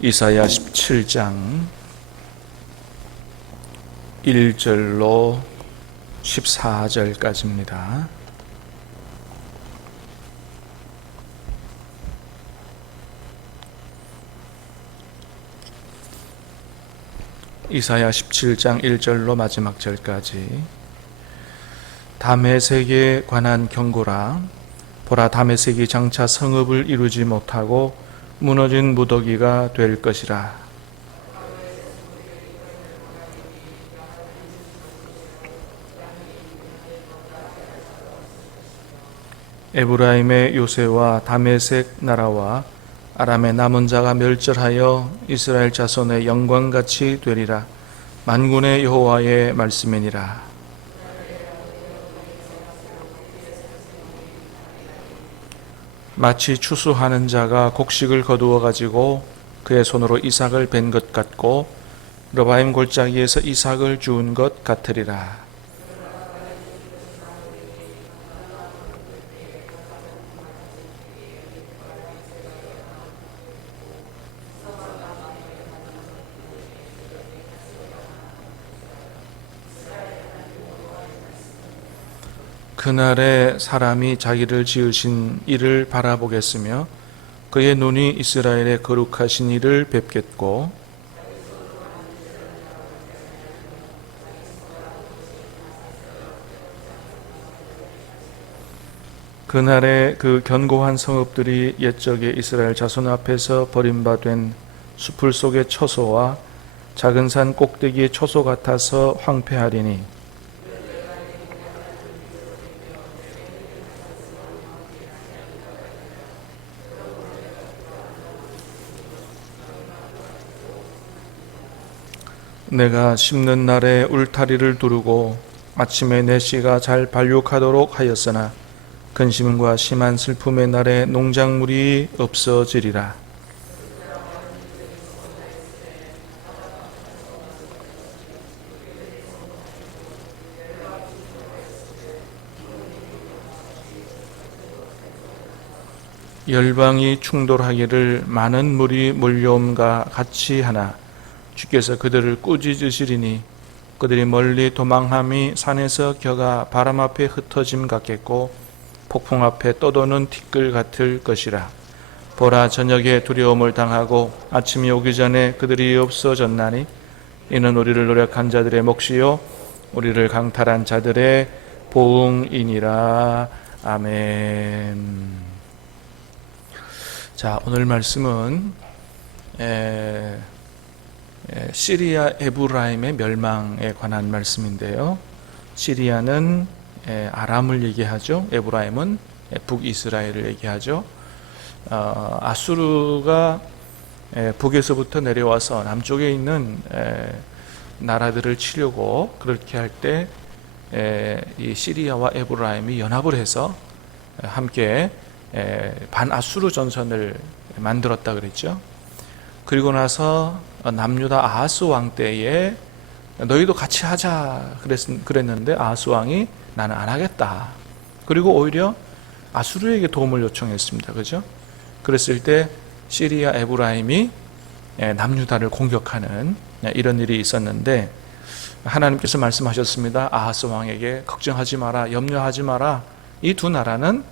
이사야 17장 1절로 14절까지입니다. 이사야 17장 1절로 마지막 절까지. 다메섹에 관한 경고라. 보라, 다메섹이 장차 성읍을 이루지 못하고 무너진 무더기가 될 것이라. 에브라임의 요새와 다메섹 나라와 아람의 남은 자가 멸절하여 이스라엘 자손의 영광같이 되리라. 만군의 여호와의 말씀이니라. 마치 추수하는 자가 곡식을 거두어 가지고 그의 손으로 이삭을 벤 것 같고 르바임 골짜기에서 이삭을 주운 것 같으리라. 그날에 사람이 자기를 지으신 이를 바라보겠으며 그의 눈이 이스라엘의 거룩하신 이를 뵙겠고 그날에 그 견고한 성읍들이 옛적에 이스라엘 자손 앞에서 버림받은 수풀 속의 처소와 작은 산 꼭대기의 처소 같아서 황폐하리니 내가 심는 날에 울타리를 두르고 아침에 내 씨가 잘 발육하도록 하였으나 근심과 심한 슬픔의 날에 농작물이 없어지리라. 열방이 충돌하기를 많은 물이 몰려옴과 같이 하나 주께서 그들을 꾸짖으시리니 그들이 멀리 도망함이 산에서 겨가 바람 앞에 흩어짐 같겠고 폭풍 앞에 떠도는 티끌 같을 것이라. 보라, 저녁에 두려움을 당하고 아침이 오기 전에 그들이 없어졌나니 이는 우리를 노력한 자들의 몫이요 우리를 강탈한 자들의 보응이니라. 아멘. 자, 오늘 말씀은 시리아 에브라임의 멸망에 관한 말씀인데요. 시리아는 아람을 얘기하죠. 에브라임은 북이스라엘을 얘기하죠. 아수르가 북에서부터 내려와서 남쪽에 있는 나라들을 치려고 그렇게 할 때 이 시리아와 에브라임이 연합을 해서 함께 반아수르 전선을 만들었다 그랬죠. 그리고 나서 남유다 아하스 왕 때에 너희도 같이 하자 그랬는데 아하스 왕이 나는 안 하겠다. 그리고 오히려 아수르에게 도움을 요청했습니다. 그죠? 그랬을 때 시리아 에브라임이 남유다를 공격하는 이런 일이 있었는데 하나님께서 말씀하셨습니다. 아하스 왕에게 걱정하지 마라, 염려하지 마라. 이 두 나라는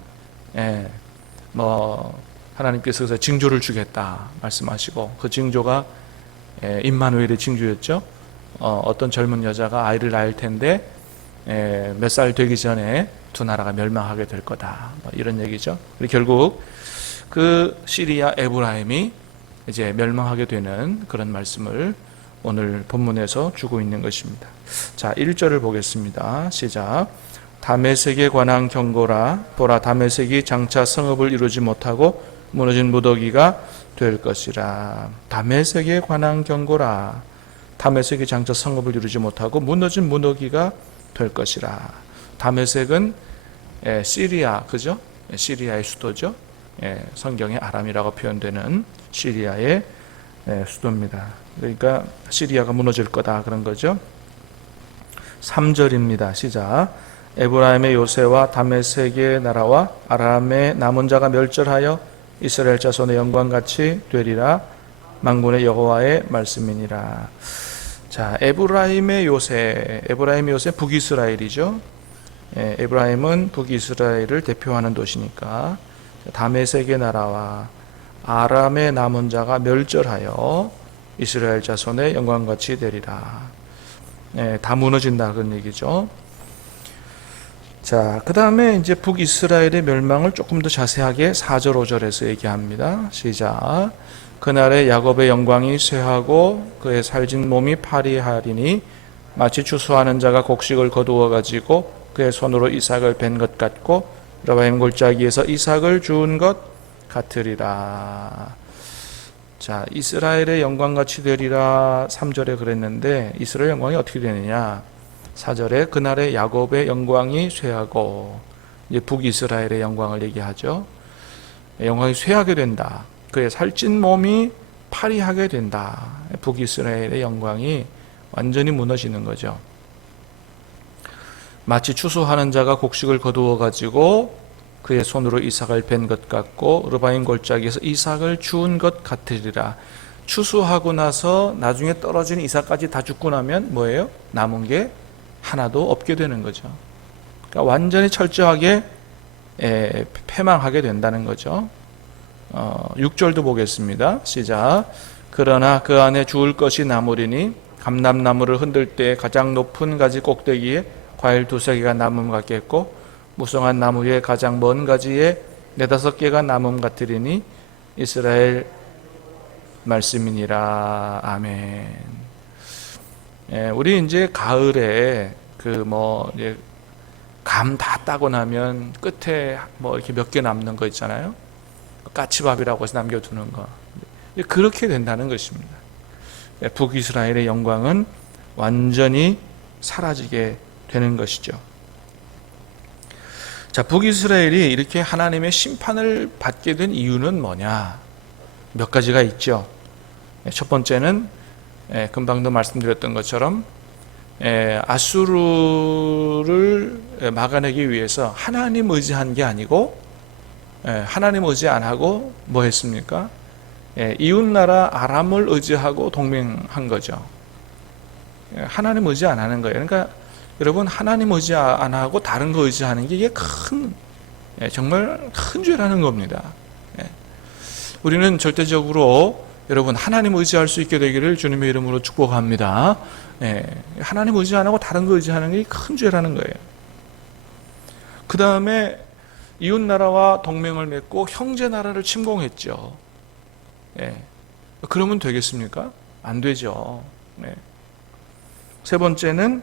하나님께서 징조를 주겠다 말씀하시고 그 징조가 임마누엘의 징조였죠. 어떤 젊은 여자가 아이를 낳을 텐데 몇 살 되기 전에 두 나라가 멸망하게 될 거다. 이런 얘기죠. 그리고 결국 그 시리아 에브라임이 이제 멸망하게 되는 그런 말씀을 오늘 본문에서 주고 있는 것입니다. 자, 1절을 보겠습니다. 시작. 다메섹에 관한 경고라. 보라, 다메섹이 장차 성읍을 이루지 못하고 무너진 무더기가 될 것이라. 다메섹에 관한 경고라. 다메섹이 장차 성읍을 이루지 못하고 무너진 무더기가 될 것이라. 다메섹은 시리아, 그죠? 시리아의 수도죠. 성경에 아람이라고 표현되는 시리아의 수도입니다. 그러니까 시리아가 무너질 거다 그런 거죠. 3절입니다. 시작. 에브라임의 요새와 다메섹의 나라와 아람의 남은 자가 멸절하여 이스라엘 자손의 영광같이 되리라. 만군의 여호와의 말씀이니라. 자, 에브라임의 요새 북이스라엘이죠. 에브라임은 북이스라엘을 대표하는 도시니까 다메섹의 나라와 아람의 남은 자가 멸절하여 이스라엘 자손의 영광같이 되리라. 다 무너진다 그런 얘기죠. 자, 그 다음에 이제 북이스라엘의 멸망을 조금 더 자세하게 4절 5절에서 얘기합니다. 시작. 그날에 야곱의 영광이 쇠하고 그의 살진 몸이 파리하리니 마치 추수하는 자가 곡식을 거두어 가지고 그의 손으로 이삭을 벤 것 같고 레바임 골짜기에서 이삭을 주운 것 같으리라. 자, 이스라엘의 영광같이 되리라 3절에 그랬는데 이스라엘 영광이 어떻게 되느냐? 4절에 그날에 야곱의 영광이 쇠하고, 이제 북이스라엘의 영광을 얘기하죠. 영광이 쇠하게 된다. 그의 살찐 몸이 파리하게 된다. 북이스라엘의 영광이 완전히 무너지는 거죠. 마치 추수하는 자가 곡식을 거두어 가지고 그의 손으로 이삭을 벤 것 같고 르바임 골짜기에서 이삭을 주운 것 같으리라. 추수하고 나서 나중에 떨어진 이삭까지 다 죽고 나면 뭐예요? 남은 게 하나도 없게 되는 거죠. 그러니까 완전히 철저하게 패망하게 된다는 거죠. 6절도 보겠습니다. 시작. 그러나 그 안에 주울 것이 나무리니 감람나무를 흔들 때 가장 높은 가지 꼭대기에 과일 2-3개가 남음 같겠고 무성한 나무 위에 가장 먼 가지에 4-5개가 남음 같으리니 이스라엘 말씀이니라. 아멘. 우리 이제 가을에 감 다 따고 나면 끝에 이렇게 몇 개 남는 거 있잖아요. 까치밥이라고 해서 남겨두는 거. 그렇게 된다는 것입니다. 북이스라엘의 영광은 완전히 사라지게 되는 것이죠. 자, 북이스라엘이 이렇게 하나님의 심판을 받게 된 이유는 뭐냐? 몇 가지가 있죠. 첫 번째는 금방도 말씀드렸던 것처럼 아수르를 막아내기 위해서 하나님 의지한 게 아니고 하나님 의지 안 하고 뭐 했습니까? 이웃나라 아람을 의지하고 동맹한 거죠. 하나님 의지 안 하는 거예요. 그러니까 여러분, 하나님 의지 안 하고 다른 거 의지하는 게 이게 정말 큰 죄라는 겁니다. 우리는 절대적으로 여러분 하나님 의지할 수 있게 되기를 주님의 이름으로 축복합니다. 하나님 의지 안 하고 다른 거 의지하는 게 큰 죄라는 거예요. 그 다음에 이웃나라와 동맹을 맺고 형제나라를 침공했죠. 그러면 되겠습니까? 안 되죠. 세 번째는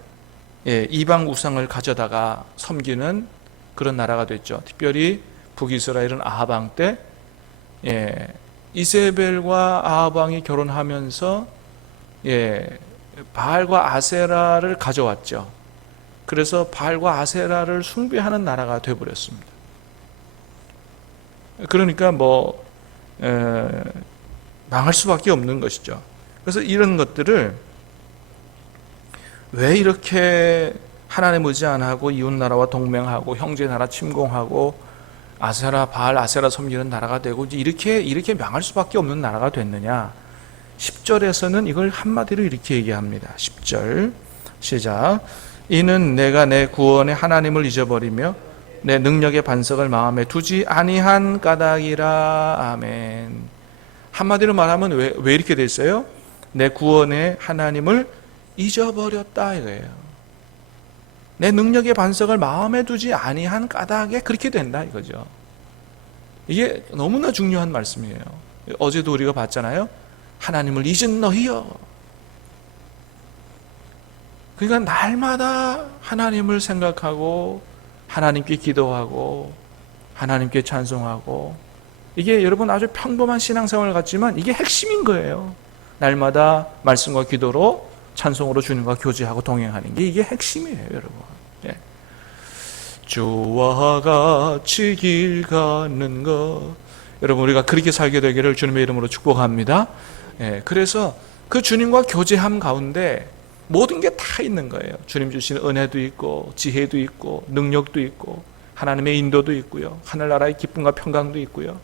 이방 우상을 가져다가 섬기는 그런 나라가 됐죠. 특별히 북이스라엘은 아합 왕 때 이세벨과 아합 왕이 결혼하면서 바알과 아세라를 가져왔죠. 그래서 바알과 아세라를 숭배하는 나라가 되어버렸습니다. 그러니까 망할 수밖에 없는 것이죠. 그래서 이런 것들을 왜 이렇게 하나님 의지 안 하고 이웃나라와 동맹하고 형제나라 침공하고 아세라, 바알, 아세라 섬기는 나라가 되고 이렇게 망할 수밖에 없는 나라가 됐느냐? 10절에서는 이걸 한마디로 이렇게 얘기합니다. 10절 시작. 이는 내가 내 구원의 하나님을 잊어버리며 내 능력의 반석을 마음에 두지 아니한 까닭이라. 아멘. 한마디로 말하면 왜 이렇게 됐어요? 내 구원의 하나님을 잊어버렸다 이거예요. 내 능력의 반석을 마음에 두지 아니한 까닭에 그렇게 된다 이거죠. 이게 너무나 중요한 말씀이에요. 어제도 우리가 봤잖아요. 하나님을 잊은 너희여. 그러니까 날마다 하나님을 생각하고 하나님께 기도하고 하나님께 찬송하고, 이게 여러분 아주 평범한 신앙생활 같지만 이게 핵심인 거예요. 날마다 말씀과 기도로 찬송으로 주님과 교제하고 동행하는 게 이게 핵심이에요, 여러분. 주와 같이 길 가는 것, 여러분 우리가 그렇게 살게 되기를 주님의 이름으로 축복합니다. 그래서 그 주님과 교제함 가운데 모든 게 다 있는 거예요. 주님 주신 은혜도 있고 지혜도 있고 능력도 있고 하나님의 인도도 있고요, 하늘나라의 기쁨과 평강도 있고요.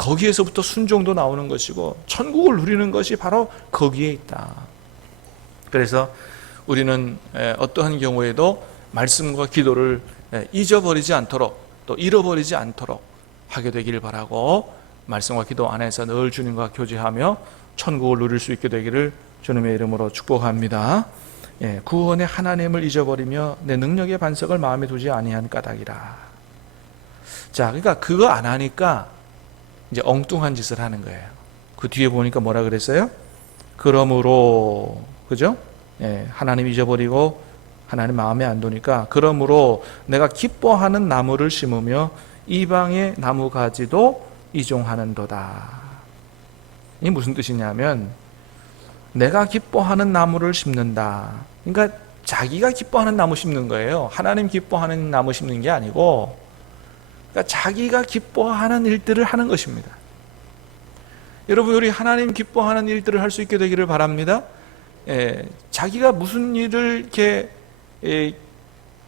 거기에서부터 순종도 나오는 것이고 천국을 누리는 것이 바로 거기에 있다. 그래서 우리는 어떠한 경우에도 말씀과 기도를 잊어버리지 않도록 또 잃어버리지 않도록 하게 되기를 바라고, 말씀과 기도 안에서 늘 주님과 교제하며 천국을 누릴 수 있게 되기를 주님의 이름으로 축복합니다. 구원의 하나님을 잊어버리며 내 능력의 반석을 마음에 두지 아니한 까닭이라. 자, 그러니까 그거 안 하니까 이제 엉뚱한 짓을 하는 거예요. 그 뒤에 보니까 뭐라 그랬어요? 그러므로, 그죠? 하나님 잊어버리고 하나님 마음에 안 두니까, 그러므로 내가 기뻐하는 나무를 심으며 이방의 나무 가지도 이종하는도다. 이게 무슨 뜻이냐면, 내가 기뻐하는 나무를 심는다. 그러니까 자기가 기뻐하는 나무 심는 거예요. 하나님 기뻐하는 나무 심는 게 아니고, 그러니까 자기가 기뻐하는 일들을 하는 것입니다. 여러분, 우리 하나님 기뻐하는 일들을 할 수 있게 되기를 바랍니다. 자기가 무슨 일을 이렇게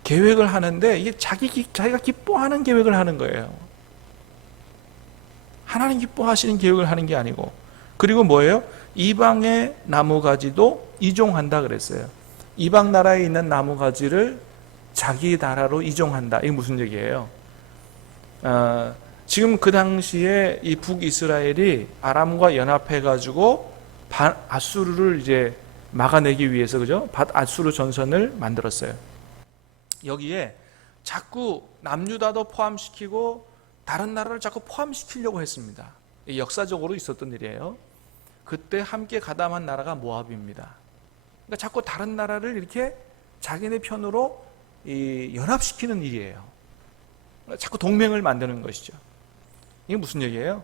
계획을 하는데, 이게 자기가 기뻐하는 계획을 하는 거예요. 하나님 기뻐하시는 계획을 하는 게 아니고. 그리고 뭐예요? 이방의 나무가지도 이종한다 그랬어요. 이방 나라에 있는 나무가지를 자기 나라로 이종한다. 이게 무슨 얘기예요? 지금 그 당시에 이 북이스라엘이 아람과 연합해가지고 아수르를 이제 막아내기 위해서, 그죠? 아수르 전선을 만들었어요. 여기에 자꾸 남유다도 포함시키고 다른 나라를 자꾸 포함시키려고 했습니다. 역사적으로 있었던 일이에요. 그때 함께 가담한 나라가 모압입니다. 그러니까 자꾸 다른 나라를 이렇게 자기네 편으로 연합시키는 일이에요. 자꾸 동맹을 만드는 것이죠. 이게 무슨 얘기예요?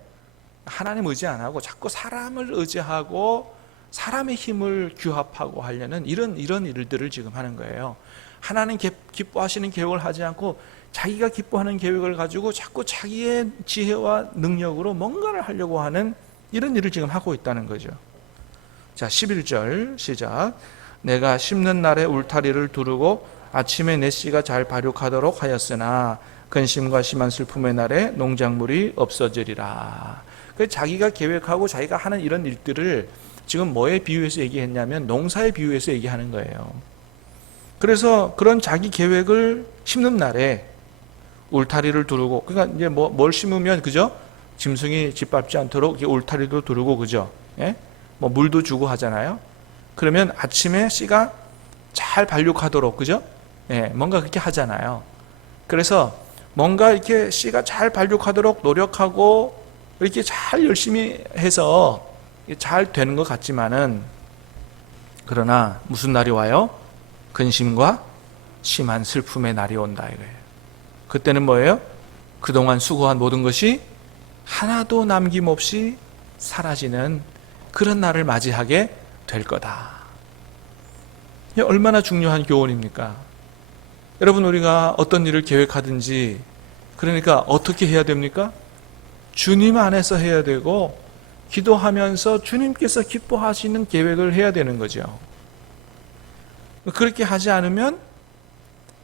하나님 의지 안 하고 자꾸 사람을 의지하고 사람의 힘을 규합하고 하려는 이런 일들을 지금 하는 거예요. 하나님 기뻐하시는 계획을 하지 않고 자기가 기뻐하는 계획을 가지고 자꾸 자기의 지혜와 능력으로 뭔가를 하려고 하는 이런 일을 지금 하고 있다는 거죠. 자, 11절 시작. 내가 심는 날에 울타리를 두르고 아침에 내 씨가 잘 발육하도록 하였으나 근심과 심한 슬픔의 날에 농작물이 없어지리라. 자기가 계획하고 자기가 하는 이런 일들을 지금 뭐에 비유해서 얘기했냐면 농사에 비유해서 얘기하는 거예요. 그래서 그런 자기 계획을 심는 날에 울타리를 두르고, 그러니까 이제 뭘 심으면, 그죠? 짐승이 짓밟지 않도록 울타리도 두르고, 그죠? 물도 주고 하잖아요. 그러면 아침에 씨가 잘 발육하도록, 그죠? 뭔가 그렇게 하잖아요. 그래서 뭔가 이렇게 씨가 잘 발육하도록 노력하고 이렇게 잘 열심히 해서 잘 되는 것 같지만은, 그러나 무슨 날이 와요? 근심과 심한 슬픔의 날이 온다 이거예요. 그때는 뭐예요? 그동안 수고한 모든 것이 하나도 남김없이 사라지는 그런 날을 맞이하게 될 거다. 이게 얼마나 중요한 교훈입니까? 여러분, 우리가 어떤 일을 계획하든지, 그러니까 어떻게 해야 됩니까? 주님 안에서 해야 되고 기도하면서 주님께서 기뻐하시는 계획을 해야 되는 거죠. 그렇게 하지 않으면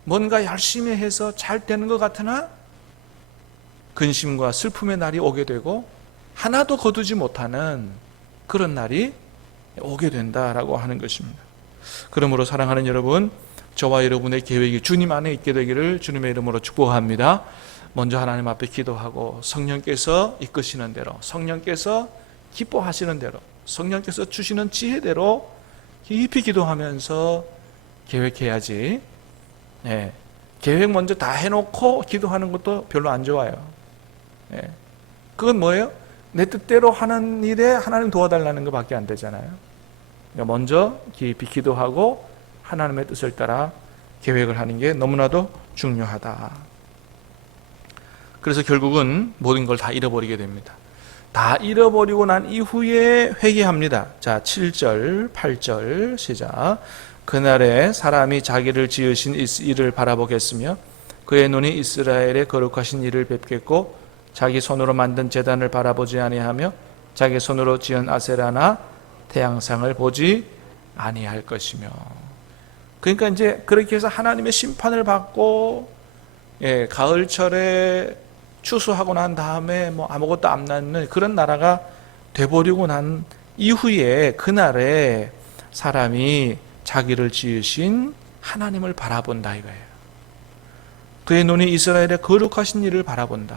뭔가 열심히 해서 잘 되는 것 같으나 근심과 슬픔의 날이 오게 되고 하나도 거두지 못하는 그런 날이 오게 된다라고 하는 것입니다. 그러므로 사랑하는 여러분, 저와 여러분의 계획이 주님 안에 있게 되기를 주님의 이름으로 축복합니다. 먼저 하나님 앞에 기도하고 성령께서 이끄시는 대로, 성령께서 기뻐하시는 대로, 성령께서 주시는 지혜대로 깊이 기도하면서 계획해야지. 계획 먼저 다 해놓고 기도하는 것도 별로 안 좋아요. 그건 뭐예요? 내 뜻대로 하는 일에 하나님 도와달라는 것밖에 안 되잖아요. 그러니까 먼저 깊이 기도하고 하나님의 뜻을 따라 계획을 하는 게 너무나도 중요하다. 그래서 결국은 모든 걸 다 잃어버리게 됩니다. 다 잃어버리고 난 이후에 회개합니다. 자, 7절, 8절 시작. 그날에 사람이 자기를 지으신 이를 바라보겠으며 그의 눈이 이스라엘의 거룩하신 이를 뵙겠고 자기 손으로 만든 제단을 바라보지 아니하며 자기 손으로 지은 아세라나 태양상을 보지 아니할 것이며. 그러니까 이제 그렇게 해서 하나님의 심판을 받고 가을철에 추수하고 난 다음에 뭐 아무것도 안 낳는 그런 나라가 돼버리고 난 이후에 그날에 사람이 자기를 지으신 하나님을 바라본다 이거예요. 그의 눈이 이스라엘의 거룩하신 일을 바라본다.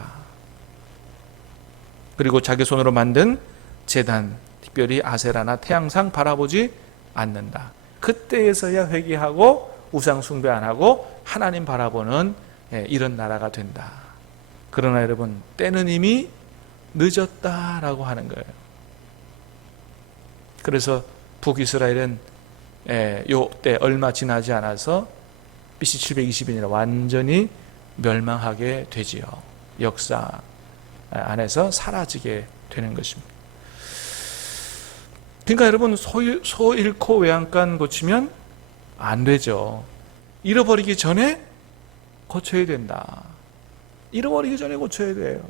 그리고 자기 손으로 만든 제단, 특별히 아세라나 태양상 바라보지 않는다. 그때에서야 회개하고 우상 숭배 안 하고 하나님 바라보는 이런 나라가 된다. 그러나 여러분, 때는 이미 늦었다라고 하는 거예요. 그래서 북이스라엘은 요때 얼마 지나지 않아서 BC 720년이라 완전히 멸망하게 되지요. 역사 안에서 사라지게 되는 것입니다. 그러니까 여러분, 소 잃고 외양간 고치면 안 되죠. 잃어버리기 전에 고쳐야 된다. 잃어버리기 전에 고쳐야 돼요.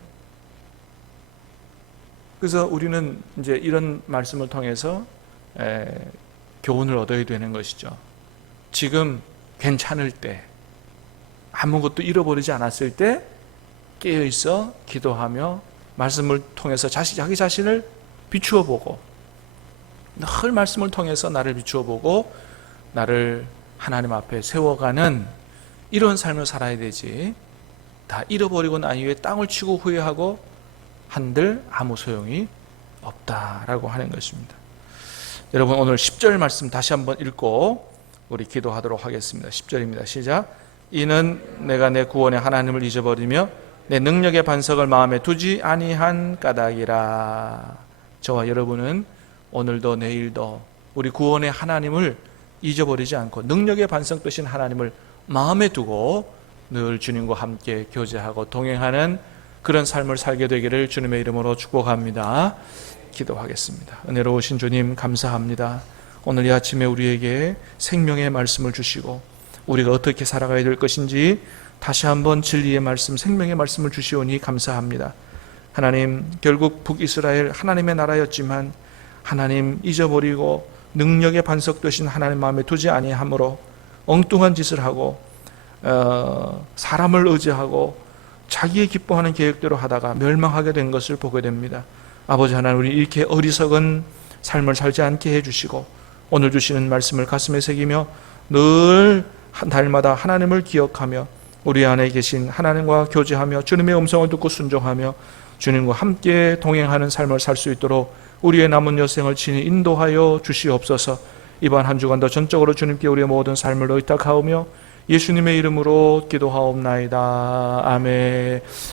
그래서 우리는 이제 이런 말씀을 통해서 교훈을 얻어야 되는 것이죠. 지금 괜찮을 때, 아무것도 잃어버리지 않았을 때 깨어있어 기도하며 말씀을 통해서 자기 자신을 비추어 보고, 늘 말씀을 통해서 나를 비추어 보고 나를 하나님 앞에 세워가는 이런 삶을 살아야 되지, 다 잃어버리고 난 이후에 땅을 치고 후회하고 한들 아무 소용이 없다라고 하는 것입니다. 여러분, 오늘 10절 말씀 다시 한번 읽고 우리 기도하도록 하겠습니다. 10절입니다. 시작. 이는 내가 내 구원의 하나님을 잊어버리며 내 능력의 반석을 마음에 두지 아니한 까닭이라. 저와 여러분은 오늘도 내일도 우리 구원의 하나님을 잊어버리지 않고 능력의 반석 되신 하나님을 마음에 두고 늘 주님과 함께 교제하고 동행하는 그런 삶을 살게 되기를 주님의 이름으로 축복합니다. 기도하겠습니다. 은혜로우신 주님, 감사합니다. 오늘 이 아침에 우리에게 생명의 말씀을 주시고 우리가 어떻게 살아가야 될 것인지 다시 한번 진리의 말씀, 생명의 말씀을 주시오니 감사합니다. 하나님, 결국 북이스라엘 하나님의 나라였지만 하나님 잊어버리고 능력의 반석 되신 하나님 마음에 두지 아니함으로 엉뚱한 짓을 하고 사람을 의지하고 자기의 기뻐하는 계획대로 하다가 멸망하게 된 것을 보게 됩니다. 아버지 하나님, 우리 이렇게 어리석은 삶을 살지 않게 해주시고 오늘 주시는 말씀을 가슴에 새기며 늘 날마다 하나님을 기억하며 우리 안에 계신 하나님과 교제하며 주님의 음성을 듣고 순종하며 주님과 함께 동행하는 삶을 살 수 있도록 우리의 남은 여생을 친히 인도하여 주시옵소서. 이번 한 주간도 전적으로 주님께 우리의 모든 삶을 의탁하오며 예수님의 이름으로 기도하옵나이다. 아멘.